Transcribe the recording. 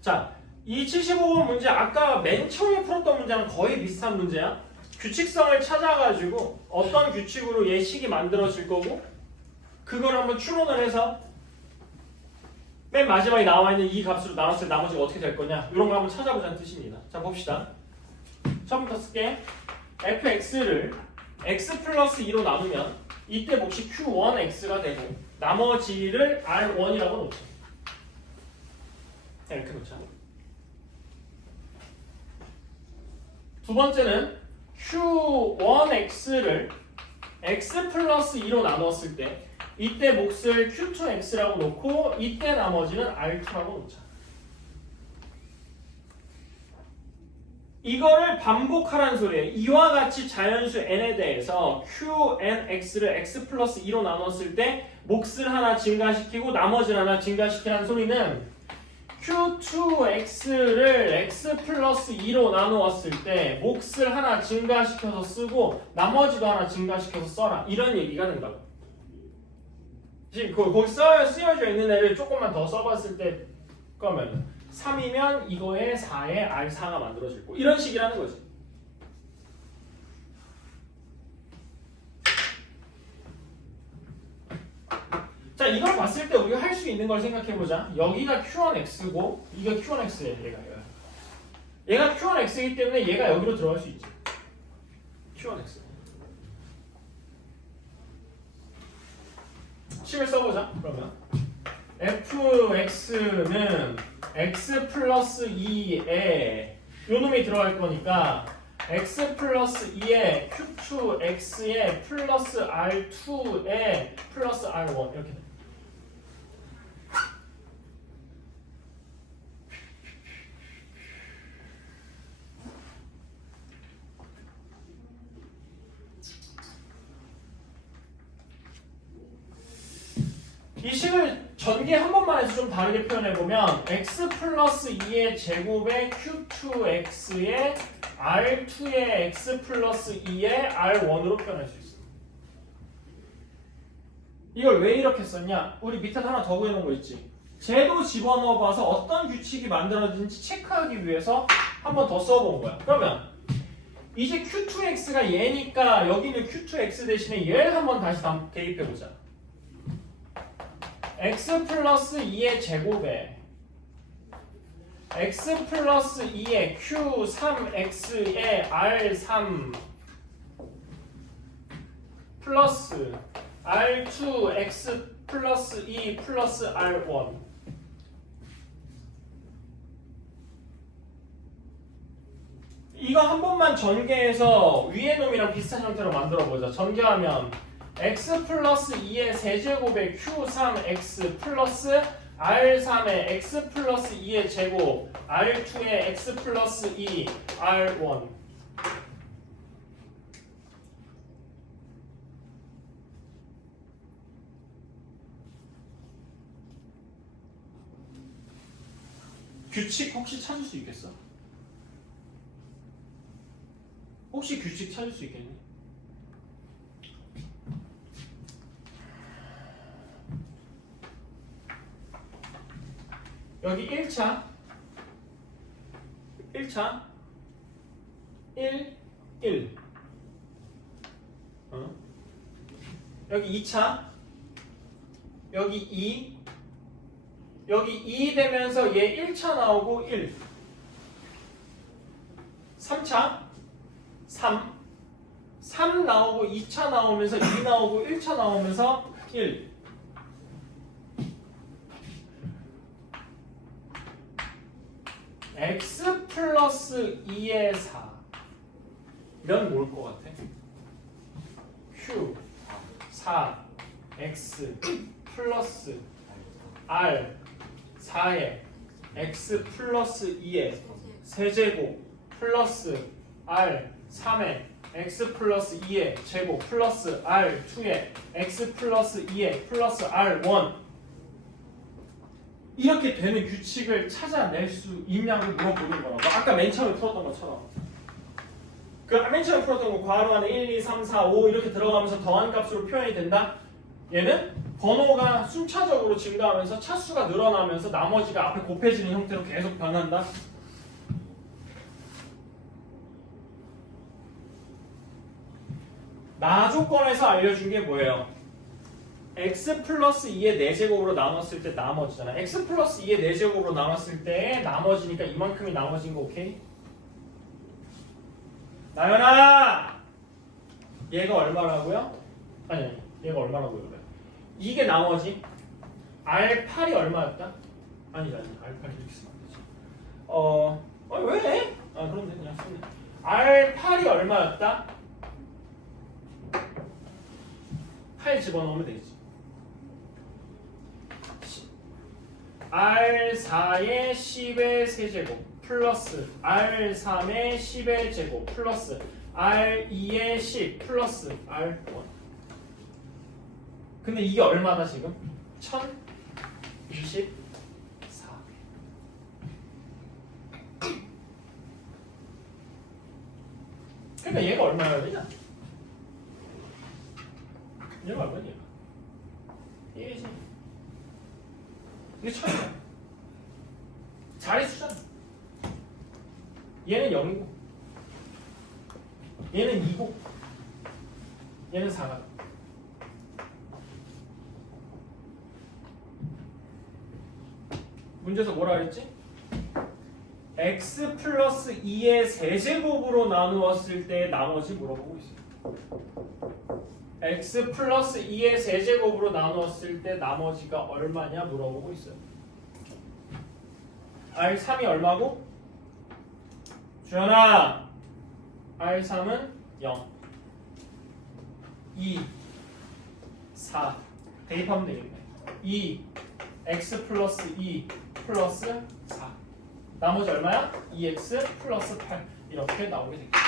자, 이 75번 문제 아까 맨 처음에 풀었던 문제랑 거의 비슷한 문제야. 규칙성을 찾아가지고 어떤 규칙으로 예식이 만들어질 거고 그걸 한번 추론을 해서 맨 마지막에 나와 있는 이 값으로 나눴을 때 나머지가 어떻게 될 거냐 이런 걸 한번 찾아보자는 뜻입니다. 자 봅시다. 처음부터 쓸게 fx를 x 플러스 2로 나누면 이때 몫이 q1x가 되고 나머지를 r1이라고 놓자. 자, 이렇게 놓자. 두 번째는 q1x를 x 플러스 2로 나눴을 때 이때 몫을 q2x라고 놓고 이때 나머지는 r2라고 놓자. 이거를 반복하라는 소리예요. 이와 같이 자연수 n에 대해서 qnx를 x 플러스 2로 나눴을 때 몫을 하나 증가시키고 나머지를 하나 증가시키라는 소리는 q2x를 x 플러스 2로 나누었을 때 몫을 하나 증가시켜서 쓰고 나머지도 하나 증가시켜서 써라. 이런 얘기가 된다고. 지금 거- 거기 써, 쓰여져 있는 애를 조금만 더 써봤을 때 그러면 3이면 이거에 4에 R4가 만들어질 거. 이런 식이라는 거지. 자 이걸 봤을 때 우리가 할 수 있는 걸 생각해보자. 여기가 Q1X고 이게 Q1X예요 얘가. 얘가 Q1X이기 때문에 얘가 여기로 들어갈 수 있지. Q1X 식을 써보자 그러면. Fx는 x 플러스 2에 요 놈이 들어갈 거니까 x 플러스 2에 q2x에 플러스 r2에 플러스 r1 이렇게 돼. 이 식을 전개 한 번만 해서 좀 다르게 표현해 보면 x 플러스 2의 제곱에 q2x에 r2의 x 플러스 2의 r1으로 표현할 수 있어. 이걸 왜 이렇게 썼냐? 우리 밑에 하나 더 구해놓은 거 있지. 제도 집어넣어 봐서 어떤 규칙이 만들어진지 체크하기 위해서 한 번 더 써본 거야. 그러면 이제 q2x가 얘니까 여기는 q2x 대신에 얘를 한번 다시 담- 대입해 보자. X 플러스 2의 제곱에 x 플러스 2의 q3x의 r3 플러스 r2x 플러스 2 플러스 r1 이거 한 번만 전개해서 위의 놈이랑 비슷한 형태로 만들어 보자. 전개하면 x 플러스 2의 세제곱의 q3x 플러스 r3의 x 플러스 2의 제곱 r2의 x 플러스 2 r1 규칙 혹시 찾을 수 있겠어? 혹시 규칙 찾을 수 있겠니? 여기 1차. 1차. 1 1 어? 여기 2차. 여기 2 여기 2 되면서 얘 1차 나오고 1 3차. 3 3 나오고 2차 나오면서 2 나오고 1차 나오면서 1 x 플러스 2의 4면뭘것 같아? q. 4 x 플러스 r. 4의 x 플러스 2의 세제곱 플러스 r. 3의 x 플러스 2의 제곱 플러스 r. 2의 x 플러스 2의 플러스 r. 1 이렇게 되는 규칙을 찾아낼 수 있냐고 물어보는 거라고 아까 맨 처음에 풀었던 것처럼 그맨 처음에 풀었던 거 괄호 안에 1, 2, 3, 4, 5 이렇게 들어가면서 더한 값으로 표현이 된다? 얘는 번호가 순차적으로 증가하면서 차수가 늘어나면서 나머지가 앞에 곱해지는 형태로 계속 변한다. 나 조건에서 알려준 게 뭐예요? X 플러스 2의 4제곱으로 나눴을 때 나머지잖아. x 플러스 2의 4제곱으로 나눴을 때 나머지니까 이만큼이 나머진 거 오케이? 나연아! 얘가 얼마라고요? 아니 아니 얘가 얼마라고요 이게 나머지 R8이 얼마였다? 아니 아니 R8 이렇게 쓰면 안 되지 어... 아 왜? 아 그런데 그냥 쓰네 R8이 얼마였다? 8 집어넣으면 되지 R4의 10의 세제곱 플러스 R3의 10의 제곱 플러스 R2의 10 플러스 R1 근데 이게 얼마다 지금? 1024 그러니까 얘가 얼마여야 되냐? 얘가 얼마냐 얘가? 얘지 이게 천이야. 자리수잖아 얘는 0이고 얘는 2고 얘는 4가. 문제에서 뭐라 그랬지? x 플러스 2의 세제곱으로 나누었을 때 나머지 물어보고 있어요 x 플러스 2의 세제곱으로 나누었을 때 나머지가 얼마냐 물어보고 있어요. R3이 얼마고? 주연아 R3은 0 2 4 대입하면 되겠네. 2 x 플러스 2 플러스 4 나머지 얼마야? 2x 플러스 8 이렇게 나오게 되겠다